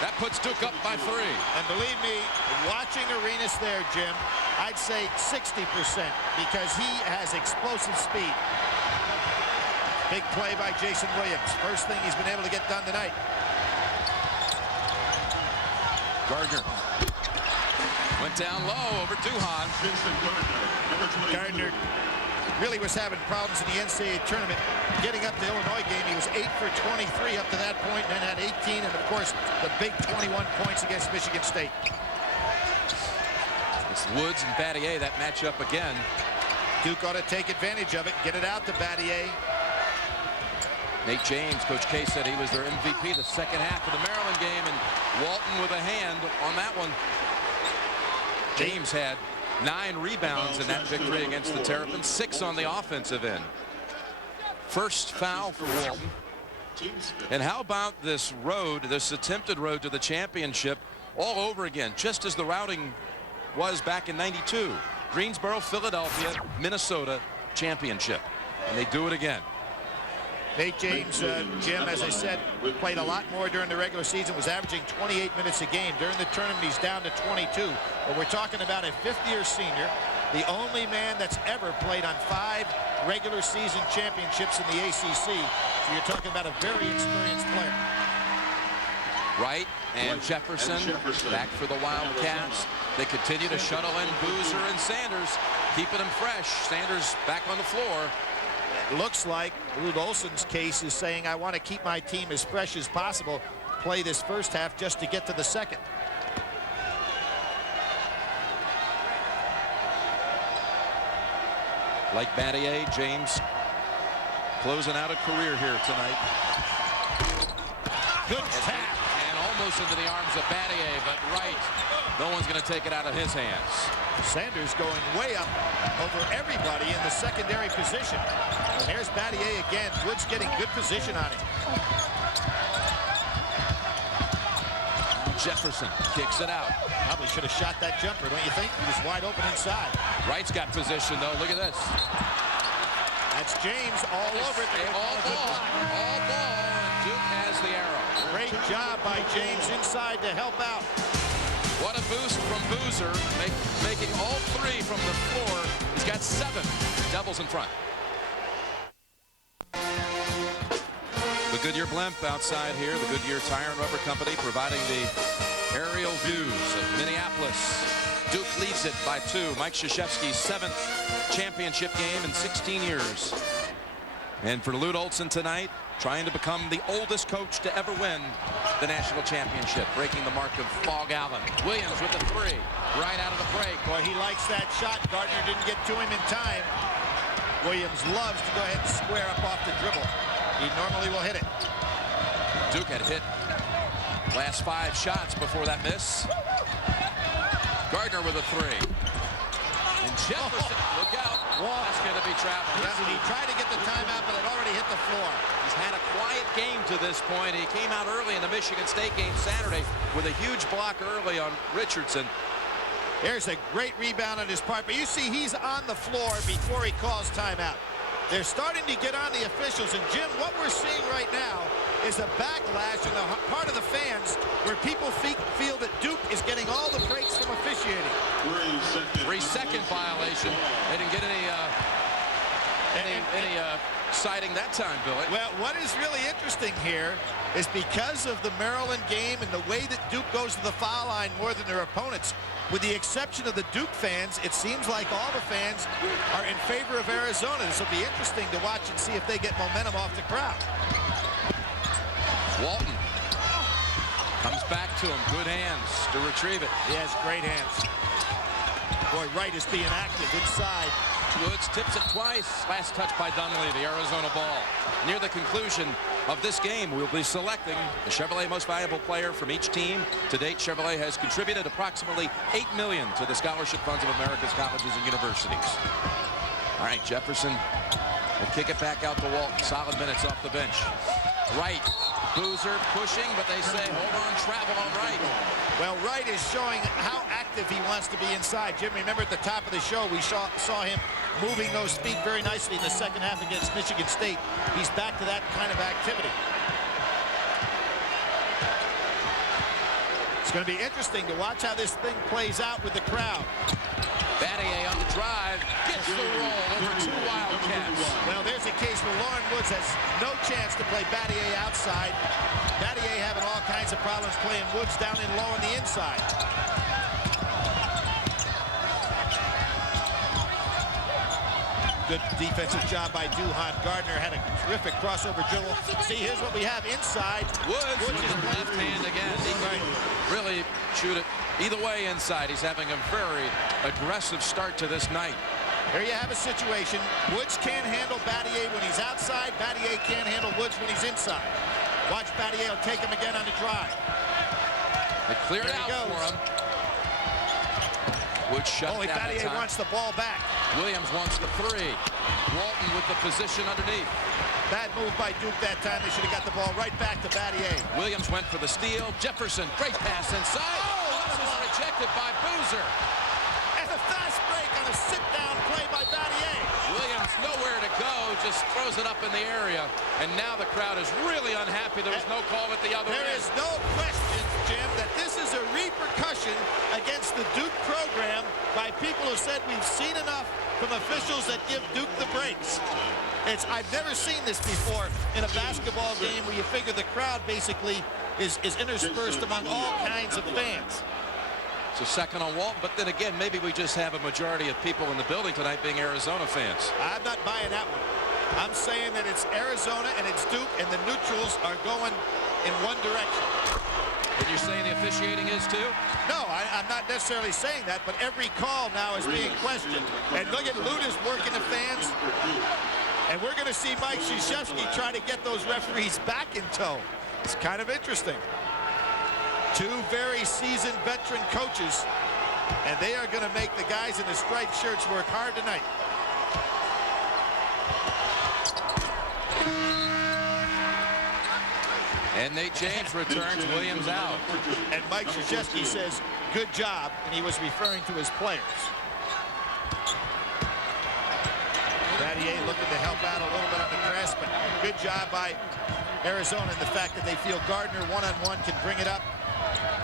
That puts Duke up by 3. And believe me, watching Arenas there, Jim, I'd say 60% because he has explosive speed. Big play by Jason Williams. First thing he's been able to get done tonight. Gardner went down low over Duhan. Gardner really was having problems in the NCAA tournament. Getting up the Illinois game, he was 8 for 23 up to that point, and then had 18, and of course, the big 21 points against Michigan State. It's Woods and Battier, that matchup again. Duke ought to take advantage of it, get it out to Battier. Nate James, Coach K said he was their MVP the second half of the Maryland game, and Walton with a hand on that one. James had 9 rebounds in that victory against the Terrapins, 6 on the offensive end. First foul for Walton. And how about this road, this attempted road to the championship all over again, just as the routing was back in '92. Greensboro, Philadelphia, Minnesota championship. And they do it again. Nate James, Jim, as I said, played a lot more during the regular season, was averaging 28 minutes a game. During the tournament, he's down to 22. But we're talking about a fifth-year senior, the only man that's ever played on 5 regular season championships in the ACC. So you're talking about a very experienced player. Wright and Jefferson back for the Wildcats. They continue to shuttle in Boozer and Sanders, keeping them fresh. Sanders back on the floor. It looks like Lute Olson's case is saying, I want to keep my team as fresh as possible, play this first half just to get to the second. Like Battier, James closing out a career here tonight. Good tap. And almost into the arms of Battier, but Wright, no one's going to take it out of his hands. Sanders going way up over everybody in the secondary position. And there's Battier again. Woods getting good position on him. Jefferson kicks it out. Probably should have shot that jumper, don't you think? He was wide open inside. Wright's got position, though. Look at this. That's James all over it. All ball. All ball. And Duke has the arrow. Great job by James inside to help out. What a boost from Boozer, making all 3 from the floor. He's got 7 doubles in front. The Goodyear blimp outside here, the Goodyear Tire and Rubber Company providing the aerial views of Minneapolis. Duke leads it by 2. Mike Krzyzewski's 7th championship game in 16 years. And for Lute Olson tonight, trying to become the oldest coach to ever win the national championship, breaking the mark of Fog Allen. Williams with the 3, right out of the break. Boy, he likes that shot. Gardner didn't get to him in time. Williams loves to go ahead and square up off the dribble. He normally will hit it. Duke had hit last 5 shots before that miss. Gardner with a 3. And Jefferson, look out. That's going to be travel. He tried to get the timeout, but it already hit the floor. He's had a quiet game to this point. He came out early in the Michigan State game Saturday with a huge block early on Richardson. There's a great rebound on his part, but you see he's on the floor before he calls timeout. They're starting to get on the officials, and Jim, what we're seeing right now is a backlash on the part of the fans where people feel that Duke is getting all the breaks from officiating. 3-second violation. They didn't get any citing that time, Billy. Well, what is really interesting here is because of the Maryland game and the way that Duke goes to the foul line more than their opponents, with the exception of the Duke fans, it seems like all the fans are in favor of Arizona. This will be interesting to watch and see if they get momentum off the crowd. Walton comes back to him. Good hands to retrieve it. He has great hands. Boy, Wright is being active inside. Woods tips it twice. Last touch by Dunley, the Arizona ball. Near the conclusion of this game, we'll be selecting the Chevrolet Most Valuable Player from each team. To date, Chevrolet has contributed approximately $8 million to the scholarship funds of America's colleges and universities. All right, Jefferson will kick it back out to Walton. Solid minutes off the bench. Wright, Boozer pushing, but they say, hold on, travel on Wright. Well, Wright is showing how active he wants to be inside. Jim, remember at the top of the show, we saw him moving those feet very nicely in the second half against Michigan State. He's back to that kind of activity. It's going to be interesting to watch how this thing plays out with the crowd. Battier on the drive, gets the roll over 2 Wildcats. Well, there's a case where Lauren Woods has no chance to play Battier outside. Battier having all kinds of problems playing Woods down in low on the inside. Good defensive job by Duhan. Gardner had a terrific crossover dribble. See, here's what we have inside. Woods is left hand again. He can really shoot it either way inside. He's having a very aggressive start to this night. Here you have a situation. Woods can't handle Battier when he's outside. Battier can't handle Woods when he's inside. Watch Battier will take him again on the drive. They cleared out for him. Woods shut down that Battier time. wants the ball back. Williams wants the 3. Walton with the position underneath. Bad move by Duke that time. They should have got the ball right back to Battier. Williams went for the steal. Jefferson, great pass inside. This is rejected by Boozer. And a fast break on a sit-down play by Battier. Williams nowhere to go, just throws it up in the area. And now the crowd is really unhappy. There was no call at the other end. There is no question, Jim, that this is a repercussion against the Duke program by people who said we've seen enough from officials that give Duke the breaks. I've never seen this before in a basketball game where you figure the crowd basically is interspersed among all kinds of fans. So second on Walton, but then again, maybe we just have a majority of people in the building tonight being Arizona fans. I'm not buying that one. I'm saying that it's Arizona and it's Duke, and the neutrals are going in one direction. And you're saying the officiating is too? No, I'm not necessarily saying that, but every call now is being questioned. And look at Luda's working the fans. And we're going to see Mike Krzyzewski try to get those referees back in tow. It's kind of interesting. 2 very seasoned veteran coaches, and they are going to make the guys in the striped shirts work hard tonight. And Nate James returns Williams out. And Mike Krzyzewski says, good job, and he was referring to his players. Battier looking to help out a little bit on the press, but good job by Arizona in the fact that they feel Gardner one-on-one can bring it up.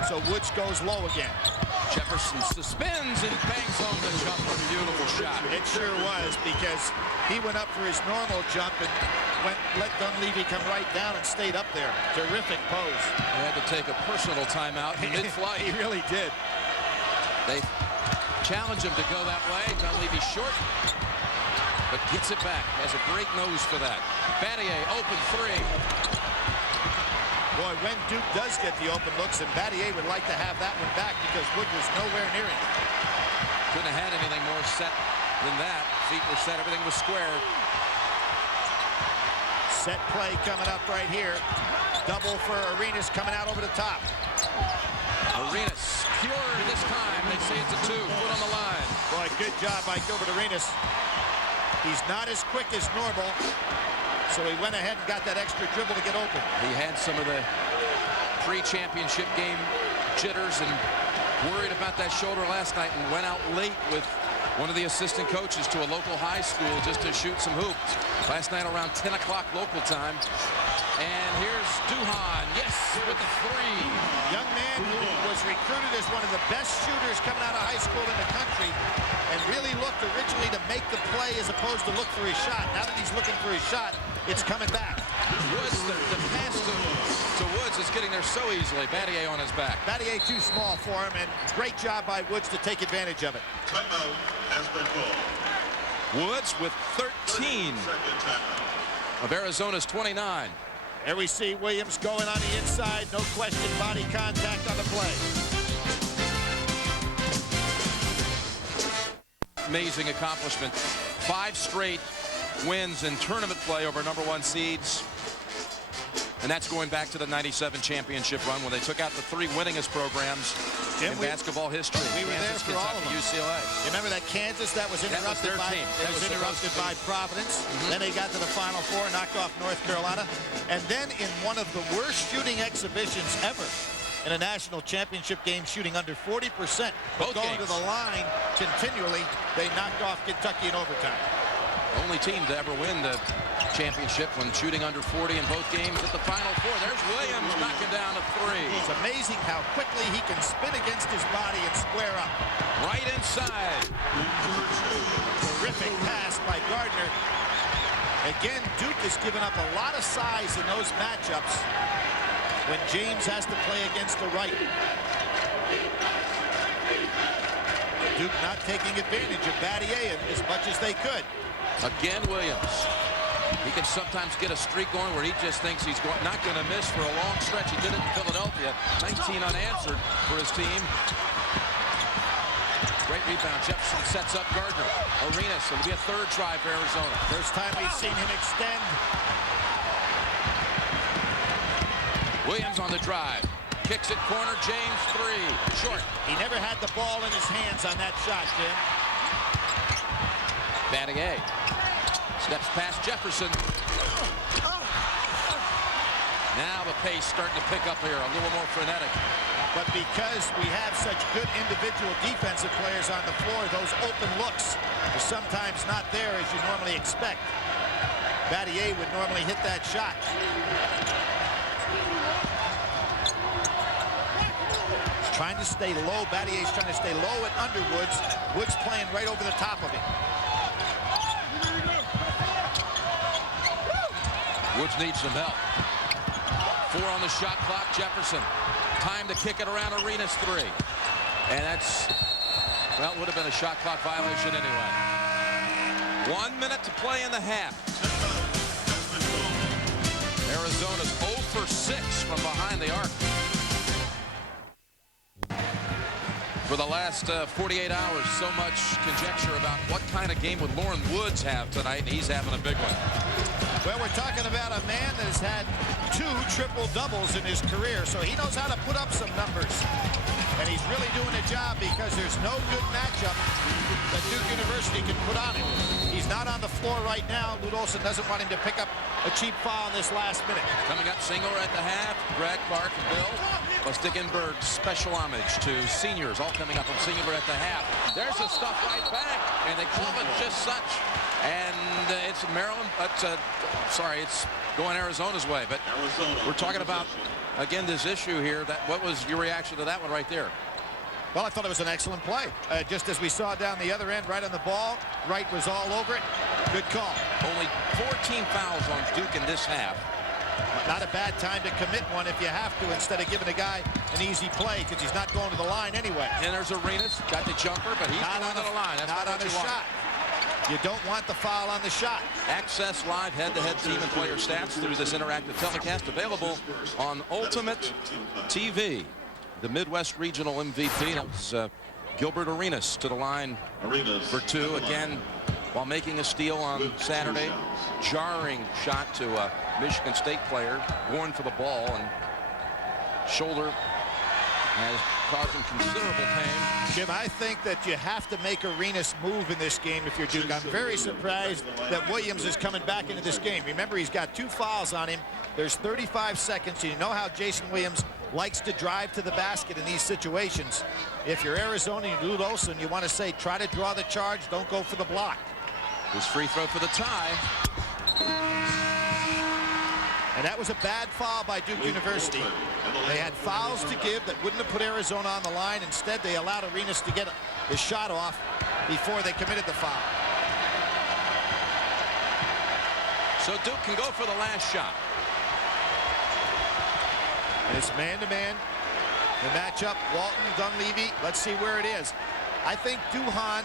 So Woods goes low again. Jefferson suspends and bangs home the jumper. Beautiful shot. It sure was, because he went up for his normal jump and let Dunleavy come right down and stayed up there. Terrific pose. He had to take a personal timeout in mid-flight. He really did. They challenge him to go that way. Dunleavy short, but gets it back. Has a great nose for that. Battier, open 3. Boy, when Duke does get the open looks, and Battier would like to have that one back because Wood was nowhere near him. Couldn't have had anything more set than that. Feet were set, everything was squared. Set play coming up right here. Double for Arenas coming out over the top. Arenas pure this time. They say it's a 2. Foot on the line. Boy, good job by Gilbert Arenas. He's not as quick as normal, so he went ahead and got that extra dribble to get open. He had some of the pre-championship game jitters and worried about that shoulder last night and went out late with one of the assistant coaches to a local high school just to shoot some hoops. Last night around 10 o'clock local time. And here's Duhan, yes, with the 3. Young man who was recruited as one of the best shooters coming out of high school in the country and really looked originally to make the play as opposed to look for his shot. Now that he's looking for his shot, it's coming back. Woods, the pass to Woods is getting there so easily. Battier on his back. Battier too small for him, and great job by Woods to take advantage of it. Timeout has been called. Woods with 13 of Arizona's 29. There we see Williams going on the inside. No question, body contact on the play. Amazing accomplishment. 5 straight wins in tournament play over #1 seeds. And that's going back to the '97 championship run when they took out the 3 winningest programs in basketball history. We were there for all of them. UCLA. You remember that Kansas that was interrupted by Providence. Then they got to the Final Four, knocked off North Carolina. And then in one of the worst shooting exhibitions ever in a national championship game, shooting under 40%, but going to the line continually, they knocked off Kentucky in overtime. Only team to ever win the championship when shooting under 40 in both games at the Final Four. There's Williams knocking down a three. It's amazing how quickly he can spin against his body and square up. Right inside. Terrific pass by Gardner. Again, Duke has given up a lot of size in those matchups when James has to play against the right. Duke not taking advantage of Battier as much as they could. Again, Williams. He can sometimes get a streak going where he just thinks he's not going to miss for a long stretch. He did it in Philadelphia. 19 unanswered for his team. Great rebound. Jefferson sets up Gardner. Arenas. It'll be a third try for Arizona. First time we've seen him extend. Williams on the drive. Kicks it corner. James three. Short. He never had the ball in his hands on that shot, Jim. Battier steps past Jefferson. Now the pace starting to pick up here, a little more frenetic. But because we have such good individual defensive players on the floor, those open looks are sometimes not there as you normally expect. Battier would normally hit that shot. He's trying to stay low. Battier's trying to stay low at Underwood's. Woods playing right over the top of him. Woods needs some help. 4 on the shot clock. Jefferson. Time to kick it around. Arenas three. And that's, well, it would have been a shot clock violation anyway. 1 minute to play in the half. Arizona's 0 for 6 from behind the arc. For the last 48 hours, so much conjecture about what kind of game would Lauren Woods have tonight, and he's having a big one. Well, we're talking about a man that has had 2 triple-doubles in his career, so he knows how to put up some numbers. And he's really doing a job because there's no good matchup that Duke University can put on him. He's not on the floor right now. Lute Olson doesn't want him to pick up a cheap foul in this last minute. Coming up, Singler at the half. Greg, Clark, and Bill. Stickenberg's special homage to seniors, all coming up on Singler at the half. There's the stuff right back, and they call it just such. And it's Maryland, but it's going Arizona's way. But we're talking about, again, this issue here. What was your reaction to that one right there? Well, I thought it was an excellent play. Just as we saw down the other end, right on the ball. Wright was all over it. Good call. Only 14 fouls on Duke in this half. Not a bad time to commit one if you have to, instead of giving a guy an easy play, because he's not going to the line anyway. And there's Arenas, got the jumper, but he's not going to the line. That's not on the shot. You don't want the foul on the shot. Access live head-to-head team and player stats through this interactive telecast, available on Ultimate TV. The Midwest Regional MVP, that was Gilbert Arenas to the line for 2 again while making a steal on Saturday. Jarring shot to a Michigan State player, going for the ball, and shoulder has caused him considerable pain. Jim, I think that you have to make Arenas move in this game if you're Duke. I'm very surprised that Williams is coming back into this game. Remember, he's got 2 fouls on him. There's 35 seconds. You know how Jason Williams likes to drive to the basket in these situations. If you're Arizona and Lute Olson, you want to say, try to draw the charge, don't go for the block. His free throw for the tie. And that was a bad foul by Duke University. They had fouls to give that wouldn't have put Arizona on the line. Instead, they allowed Arenas to get the shot off before they committed the foul. So Duke can go for the last shot. And it's man-to-man. The matchup, Walton, Dunleavy. Let's see where it is. I think Duhan,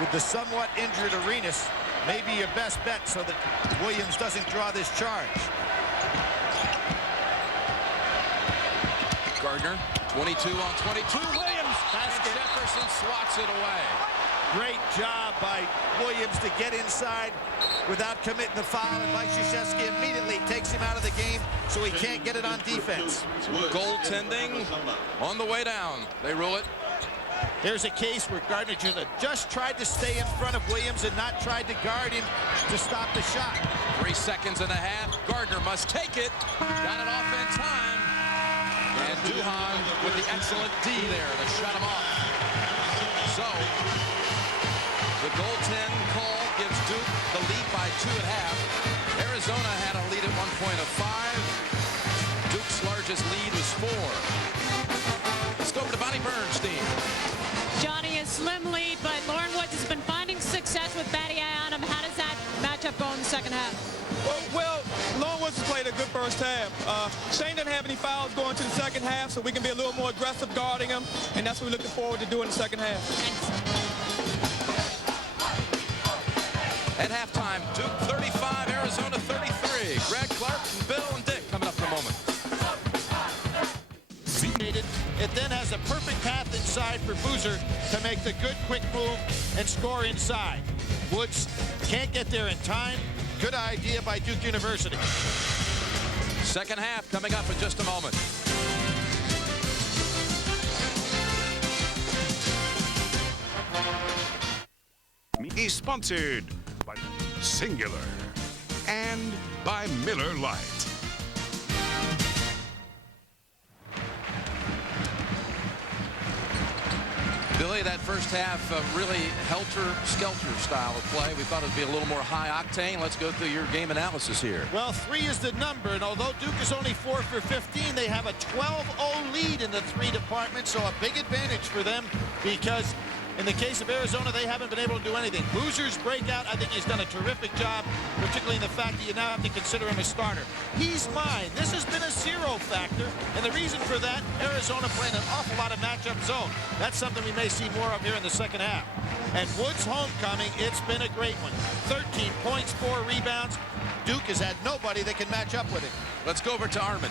with the somewhat injured Arenas, may be your best bet so that Williams doesn't draw this charge. Gardner, 22 on 22. Williams, and Jefferson swats it away. Great job by Williams to get inside without committing the foul, and Wyszynski immediately takes him out of the game so he can't get it on defense. Goaltending on the way down. They rule it. Here's a case where Gardner just tried to stay in front of Williams and not tried to guard him to stop the shot. 3 seconds and a half. Gardner must take it. Got it off in time. And Duhan with the excellent D there to shut him off. So the goaltend call gives Duke the lead by 2 at half. Arizona had a lead at one point of 5. Duke's largest lead was 4. Let's go over to Bonnie Bernstein. Johnny, a slim lead, but Lauren Woods has been finding success with Batty on him. How does that matchup go in the second half? Well, Lauren Woods has played a good first half. Shane doesn't have any fouls going to the second half, so we can be a little more aggressive guarding him, and that's what we're looking forward to doing in the second half. At halftime, Duke 35, Arizona 33. Greg, Clark, and Bill and Dick coming up in a moment. It then has a perfect path inside for Boozer to make the good quick move and score inside. Woods can't get there in time. Good idea by Duke University. Second half coming up in just a moment. Is sponsored by Singular and by Miller Lite. Billy, that first half really helter-skelter style of play. We thought it would be a little more high octane. Let's go through your game analysis here. Well, 3 is the number, and although Duke is only 4 for 15, they have a 12-0 lead in the 3 department, so a big advantage for them because in the case of Arizona, they haven't been able to do anything. Boozer's breakout, I think he's done a terrific job, particularly in the fact that you now have to consider him a starter. He's mine. This has been a 0 factor, and the reason for that, Arizona playing an awful lot of matchup zone. That's something we may see more of here in the second half. And Woods' homecoming, it's been a great one. 13 points, 4 rebounds. Duke has had nobody that can match up with him. Let's go over to Armin.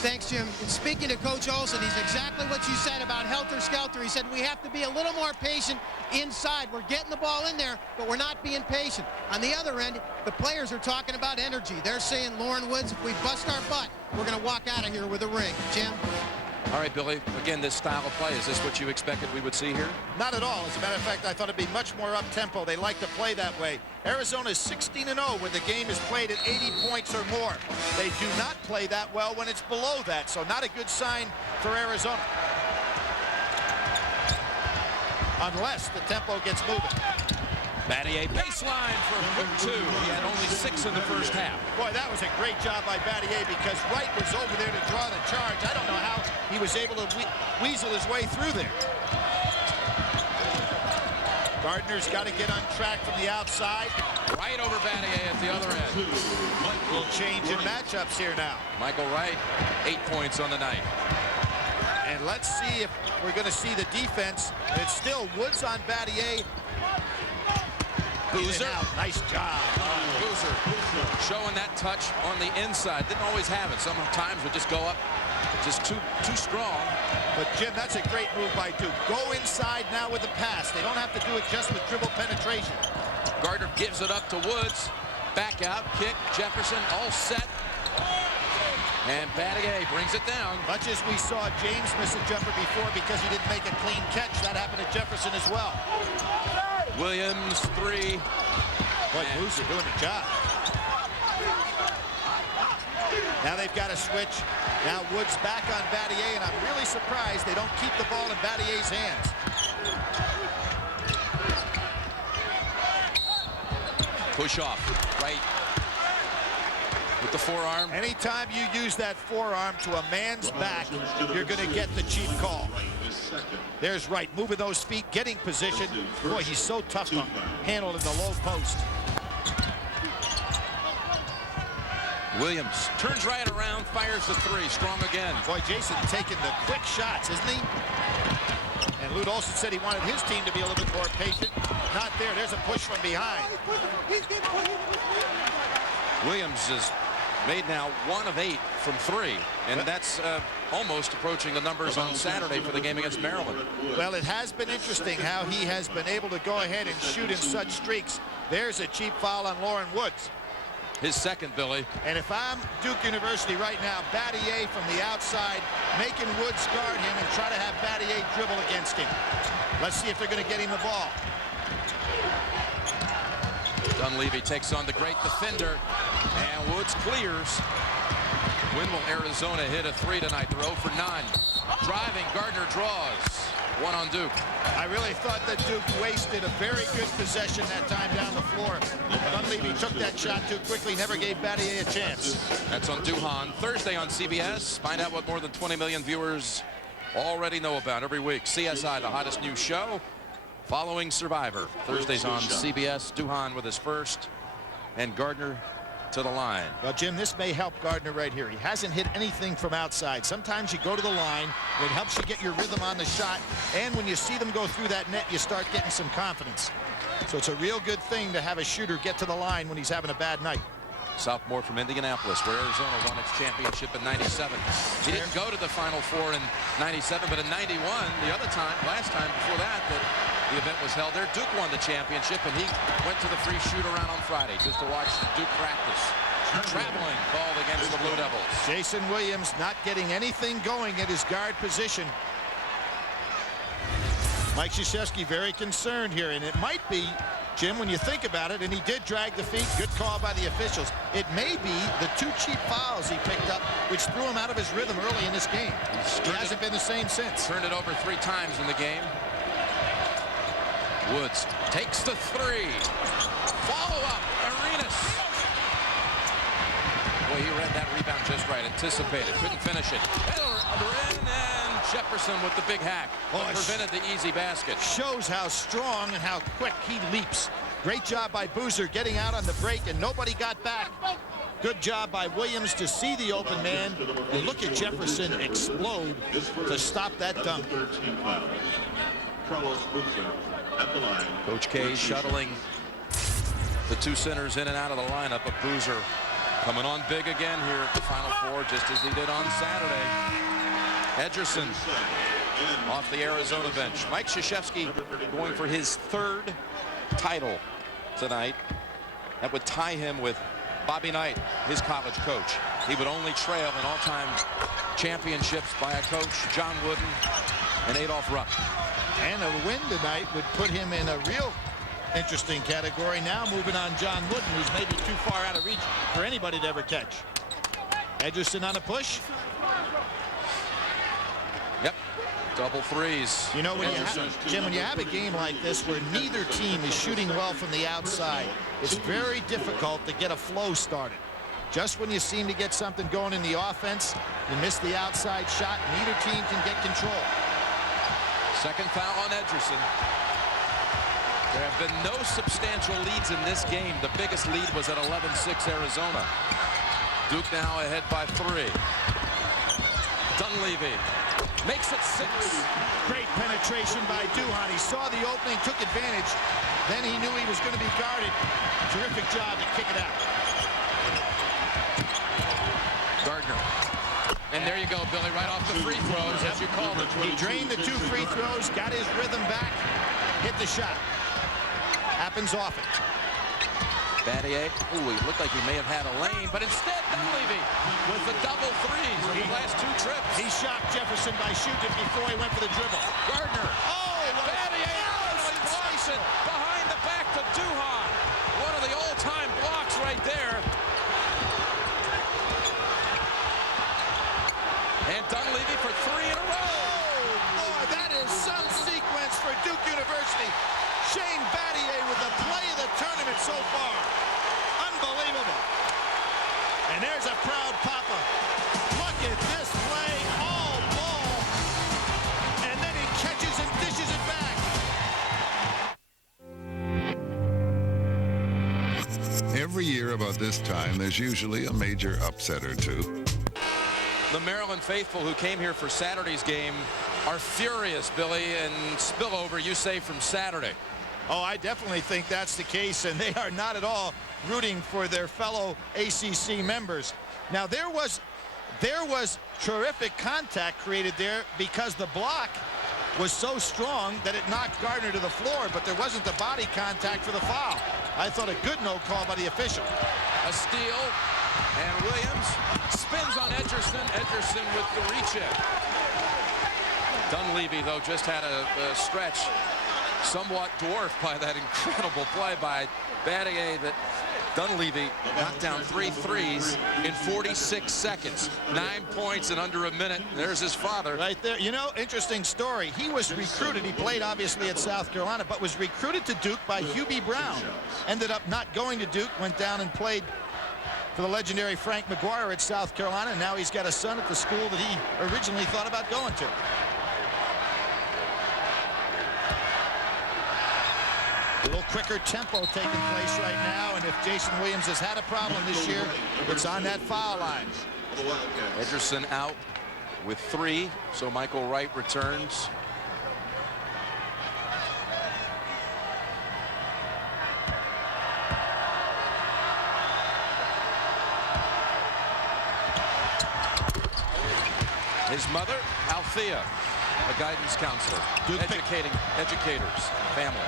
Thanks, Jim. And speaking to Coach Olson, he's exactly what you said about helter-skelter. He said we have to be a little more patient inside. We're getting the ball in there, but we're not being patient. On the other end, the players are talking about energy. They're saying, Lauren Woods, if we bust our butt, we're going to walk out of here with a ring. Jim? All right, Billy, again, this style of play, is this what you expected we would see here? Not at all. As a matter of fact, I thought it'd be much more up-tempo. They like to play that way. Arizona is 16-0 when the game is played at 80 points or more. They do not play that well when it's below that, so not a good sign for Arizona. Unless the tempo gets moving. Battier baseline for a quick 2. He had only 6 in the first half. Boy, that was a great job by Battier because Wright was over there to draw the charge. I don't know how he was able to weasel his way through there. Gardner's got to get on track from the outside. Right over Battier at the other end. Little change in matchups here now. Michael Wright, 8 points on the night. And let's see if we're going to see the defense. It's still Woods on Battier. Boozer. Nice job. Boozer showing that touch on the inside. Didn't always have it. Sometimes would just go up just too strong. But, Jim, that's a great move by Duke. Go inside now with the pass. They don't have to do it just with dribble penetration. Gardner gives it up to Woods. Back out, kick, Jefferson, all set. And Battier brings it down. Much as we saw James miss a jumper before because he didn't make a clean catch, that happened to Jefferson as well. Williams, 3. Boy, Boozer doing the job. Now they've got to switch. Now Woods back on Battier, and I'm really surprised they don't keep the ball in Battier's hands. Push off, right with the forearm. Anytime you use that forearm to a man's back, you're going to get the cheap call. There's Wright moving those feet, getting position. Boy, he's so tough to handle in the low post. Williams turns right around, fires the 3, strong again. Boy, Jason taking the quick shots, isn't he? And Lute Olson said he wanted his team to be a little bit more patient. Not there. There's a push from behind. Williams has made now 1 of 8 from 3, and that's almost approaching the numbers on Saturday for the game against Maryland. Well, it has been interesting how he has been able to go ahead and shoot in such streaks. There's a cheap foul on Lauren Woods. His second, Billy. And if I'm Duke University right now, Battier from the outside, making Woods guard him and try to have Battier dribble against him. Let's see if they're going to get him the ball. Dunleavy takes on the great defender, and Woods clears. When will Arizona hit a 3 tonight? They're 0 for 9. Driving, Gardner draws. one on Duke. I really thought that Duke wasted a very good possession that time down the floor. Dunleavy took that shot too quickly, never gave Battier a chance. That's on Duhan. Thursday on CBS. Find out what more than 20 million viewers already know about every week. CSI, the hottest new show following Survivor. Thursdays on CBS. Duhan with his first, and Gardner to the line. Well, Jim, this may help Gardner right here. He hasn't hit anything from outside. Sometimes you go to the line, it helps you get your rhythm on the shot, and when you see them go through that net, you start getting some confidence. So it's a real good thing to have a shooter get to the line when he's having a bad night. Sophomore from Indianapolis, where Arizona won its championship in '97. He didn't go to the Final Four in '97, but in '91, the other time, last time before that the event was held there, Duke won the championship, and he went to the free shoot-around on Friday just to watch Duke practice. Traveling called against the Blue Devils. Jason Williams not getting anything going at his guard position. Mike Krzyzewski very concerned here, and it might be, Jim, when you think about it, and he did drag the feet, good call by the officials. It may be the 2 cheap fouls he picked up, which threw him out of his rhythm early in this game. He hasn't been the same since. Turned it over 3 times in the game. Woods takes the 3. Follow-up, Arenas. Boy, he read that rebound just right. Anticipated, couldn't finish it. And Jefferson with the big hack. Prevented the easy basket. Shows how strong and how quick he leaps. Great job by Boozer getting out on the break, and nobody got back. Good job by Williams to see the open man. And look at Jefferson explode to stop that dunk. Coach K shuttling the 2 centers in and out of the lineup, but Boozer coming on big again here at the Final Four, just as he did on Saturday. Edgerson off the Arizona bench. Mike Krzyzewski going for his 3rd title tonight. That would tie him with Bobby Knight, his college coach. He would only trail in all-time championships by a coach, John Wooden and Adolph Rupp. And a win tonight would put him in a real interesting category. Now moving on John Wooden, who's maybe too far out of reach for anybody to ever catch. Edgerson on a push. Yep, double 3s. You know, when Jim, when you have a game like this where neither team is shooting well from the outside, it's very difficult to get a flow started. Just when you seem to get something going in the offense, you miss the outside shot. Neither team can get control. Second foul on Edgerson. There have been no substantial leads in this game. The biggest lead was at 11-6 Arizona. Duke now ahead by 3. Dunleavy makes it 6. Great penetration by Duhan. He saw the opening, took advantage. Then he knew he was going to be guarded. Terrific job to kick it out. Gardner. And there you go, Billy, right off the free throws, as you called it. He drained the 2 free throws, got his rhythm back, hit the shot. Happens often. Battier, ooh, he looked like he may have had a lane, but instead Dunleavy with the double 3s in the last 2 trips. He shocked Jefferson by shooting before he went for the dribble. Gardner. Oh, Battier blocks it behind the back to Duhan. One of the all-time blocks right there. And Dunleavy for 3 in a row. Oh, boy, that is some sequence for Duke University. Shane Battier with the play of the tournament so far. Unbelievable. And there's a proud Papa. Look at this play, all ball. And then he catches and dishes it back. Every year about this time, there's usually a major upset or 2. The Maryland faithful who came here for Saturday's game are furious, Billy, and spillover, you say, from Saturday. Oh, I definitely think that's the case, and they are not at all rooting for their fellow ACC members. Now, there was terrific contact created there because the block was so strong that it knocked Gardner to the floor, but there wasn't the body contact for the foul. I thought a good no call by the official. A steal, and Williams spins on Edgerson. Edgerson with the reach-in. Dunleavy, though, just had a stretch somewhat dwarfed by that incredible play by Battier that Dunleavy knocked down 3 threes in 46 seconds. 9 points in under a minute. There's his father. Right there. You know, interesting story. He was recruited. He played, obviously, at South Carolina, but was recruited to Duke by Hubie Brown. Ended up not going to Duke, went down and played for the legendary Frank McGuire at South Carolina, and now he's got a son at the school that he originally thought about going to. A little quicker tempo taking place right now, and if Jason Williams has had a problem this year, it's on that foul line. Edgerson out with 3, so Michael Wright returns. His mother, Althea, a guidance counselor, educating educators, family.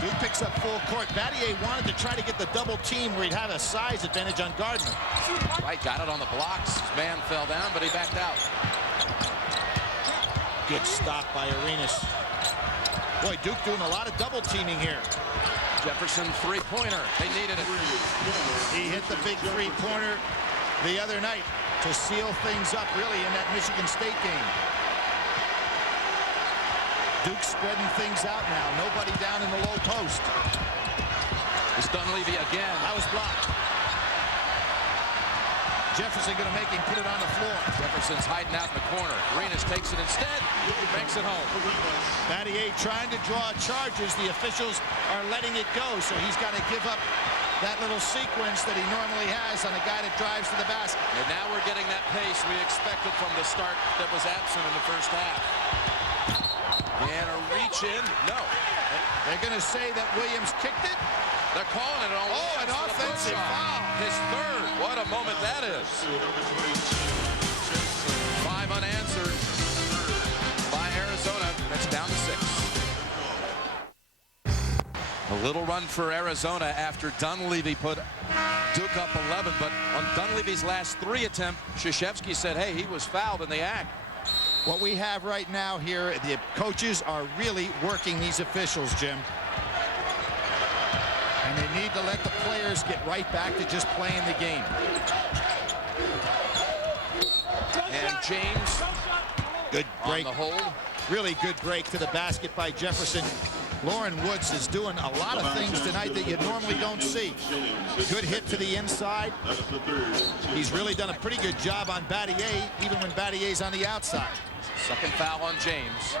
Duke picks up full court. Battier wanted to try to get the double team where he'd have a size advantage on Gardner. Right, got it on the blocks. His man fell down, but he backed out. Good stop by Arenas. Boy, Duke doing a lot of double teaming here. Jefferson three-pointer. They needed it. He hit the big three-pointer the other night to seal things up, really, in that Michigan State game. Duke spreading things out now. Nobody down in the low post. It's Dunleavy again. That was blocked. Jefferson going to make him put it on the floor. Jefferson's hiding out in the corner. Arenas takes it instead. Banks it home. Battier trying to draw charges. The officials are letting it go, so he's got to give up that little sequence that he normally has on a guy that drives to the basket. And now we're getting that pace we expected from the start that was absent in the first half. And a reach in. No. They're going to say that Williams kicked it. They're calling it on. Oh, an offensive foul. His third. What a moment that is. 5 unanswered by Arizona. That's down to 6. A little run for Arizona after Dunleavy put Duke up 11. But on Dunleavy's last 3 attempt, Krzyzewski said, hey, he was fouled in the act. What we have right now here, the coaches are really working these officials, Jim. And they need to let the players get right back to just playing the game. And James, good break. On the hold. Really good break to the basket by Jefferson. Lauren Woods is doing a lot of things tonight that you normally don't see. Good hit to the inside. He's really done a pretty good job on Battier, even when Battier's on the outside. Second foul on James.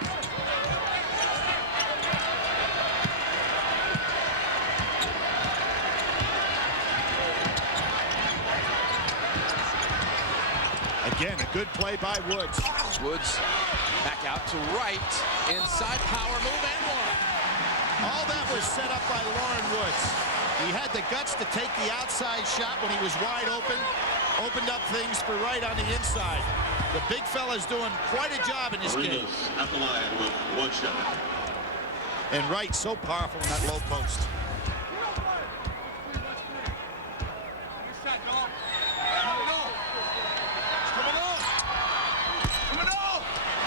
Again, a good play by Woods. Woods back out to right. Inside power move and one. All that was set up by Lauren Woods. He had the guts to take the outside shot when he was wide open. Opened up things for Wright on the inside. The big fella's doing quite a job in this game. At the line with 1 shot. And Wright so powerful in that low post.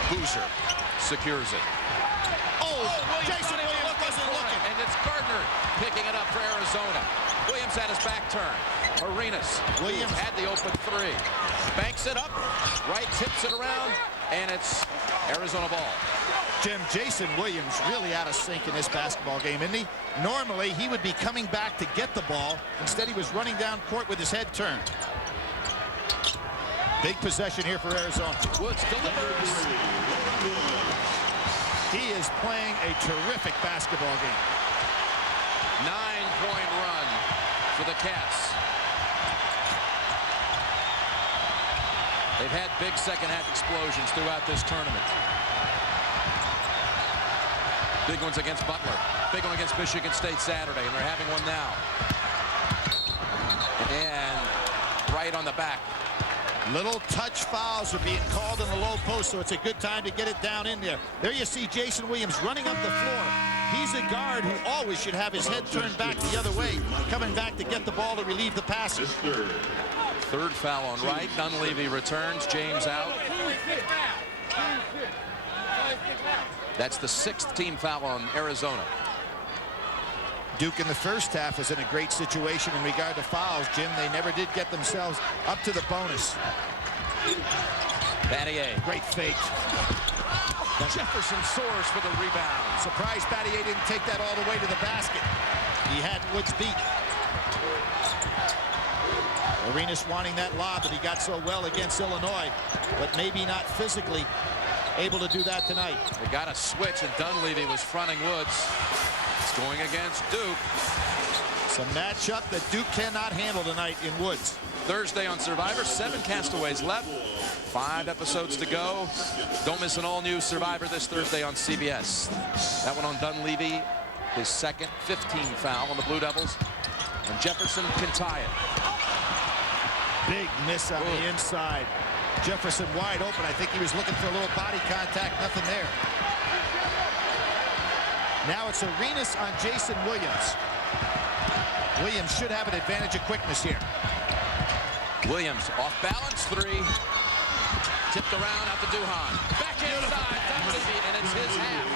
Boozer secures it. Oh, Jason Williams wasn't looking. And it's Gardner picking it up for Arizona. Williams had his back turn. Arenas. Williams had the open 3. Banks it up. Wright tips it around. And it's Arizona ball. Jim, Jason Williams really out of sync in this basketball game, isn't he? Normally, he would be coming back to get the ball. Instead, he was running down court with his head turned. Big possession here for Arizona. Woods delivers. He is playing a terrific basketball game. 9-point run for the Cats. They've had big second-half explosions throughout this tournament. Big ones against Butler. Big one against Michigan State Saturday, and they're having one now. And right on the back. Little touch fouls are being called in the low post, so it's a good time to get it down in there. There you see Jason Williams running up the floor. He's a guard who always should have his head turned back the other way, coming back to get the ball to relieve the passes. Third foul on Wright. Dunleavy returns. James out. That's the 6th team foul on Arizona. Duke in the first half was in a great situation in regard to fouls, Jim. They never did get themselves up to the bonus. Battier. Great fake. Jefferson soars for the rebound. Surprised Battier didn't take that all the way to the basket. He had Woods beat. Arenas wanting that lob that he got so well against Illinois, but maybe not physically able to do that tonight. They got a switch, and Dunleavy was fronting Woods. It's going against Duke. It's a matchup that Duke cannot handle tonight in Woods. Thursday on Survivor, 7 castaways left, 5 episodes to go. Don't miss an all-new Survivor this Thursday on CBS. That one on Dunleavy, his second 15th foul on the Blue Devils, and Jefferson can tie it. Big miss on the inside. Jefferson wide open. I think he was looking for a little body contact. Nothing there. Now it's Arenas on Jason Williams. Williams should have an advantage of quickness here. Williams off balance, 3. Tipped around out to Duhan. Back inside, Dunleavy, and it's his half.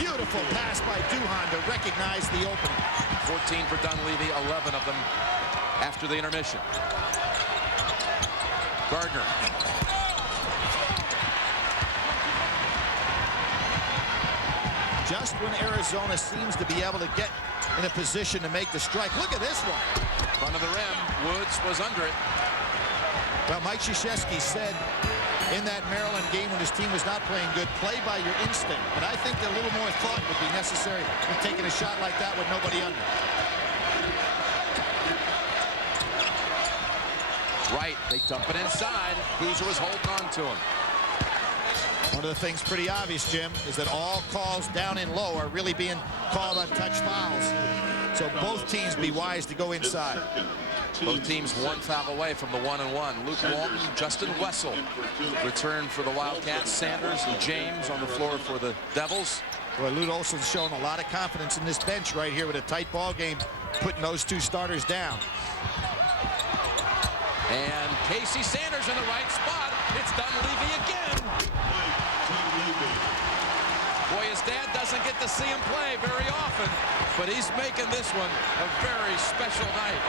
Beautiful pass by Duhan to recognize the opening. 14 for Dunleavy, 11 of them after the intermission. Gardner. Just when Arizona seems to be able to get in a position to make the strike. Look at this one. Front of the rim. Woods was under it. Well, Mike Krzyzewski said in that Maryland game when his team was not playing good, play by your instinct. But I think that a little more thought would be necessary in taking a shot like that with nobody under. Right, they dump it inside. Boozer was holding on to him. One of the things pretty obvious, Jim, is that all calls down and low are really being called on touch fouls. So both teams be wise to go inside. Both teams 1 foul away from the 1-and-1. Luke Walton, Justin Wessel return for the Wildcats. Sanders and James on the floor for the Devils. Boy, Lute Olson's showing a lot of confidence in this bench right here with a tight ball game, putting those 2 starters down. And Casey Sanders in the right spot. It's Dunleavy again. Boy, his dad doesn't get to see him play very often, but he's making this one a very special night.